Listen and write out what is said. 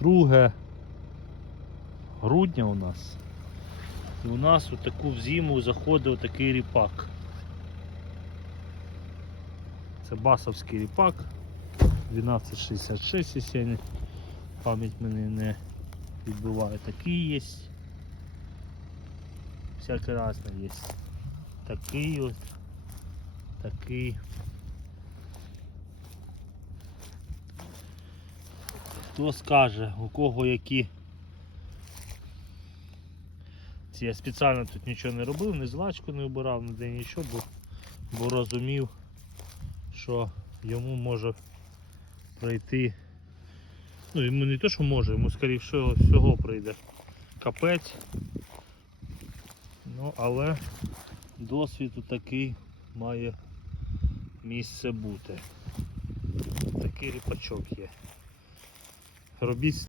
2 грудня у нас. І у нас у таку в зиму заходив такий ріпак. Це басовський ріпак 1266, якщо пам'ять мене не відбиває. Такий є. Всяке разне є. Такий от. Такий. Хто скаже, у кого які. Ці я спеціально тут нічого не робив, ні злачку не обирав, ніде нічого, бо, бо розумів, що йому може пройти. Ну, йому не то, що може, йому скоріше всього прийде капець. Ну, але досвід такий має місце бути. Такий ріпачок є. Робіть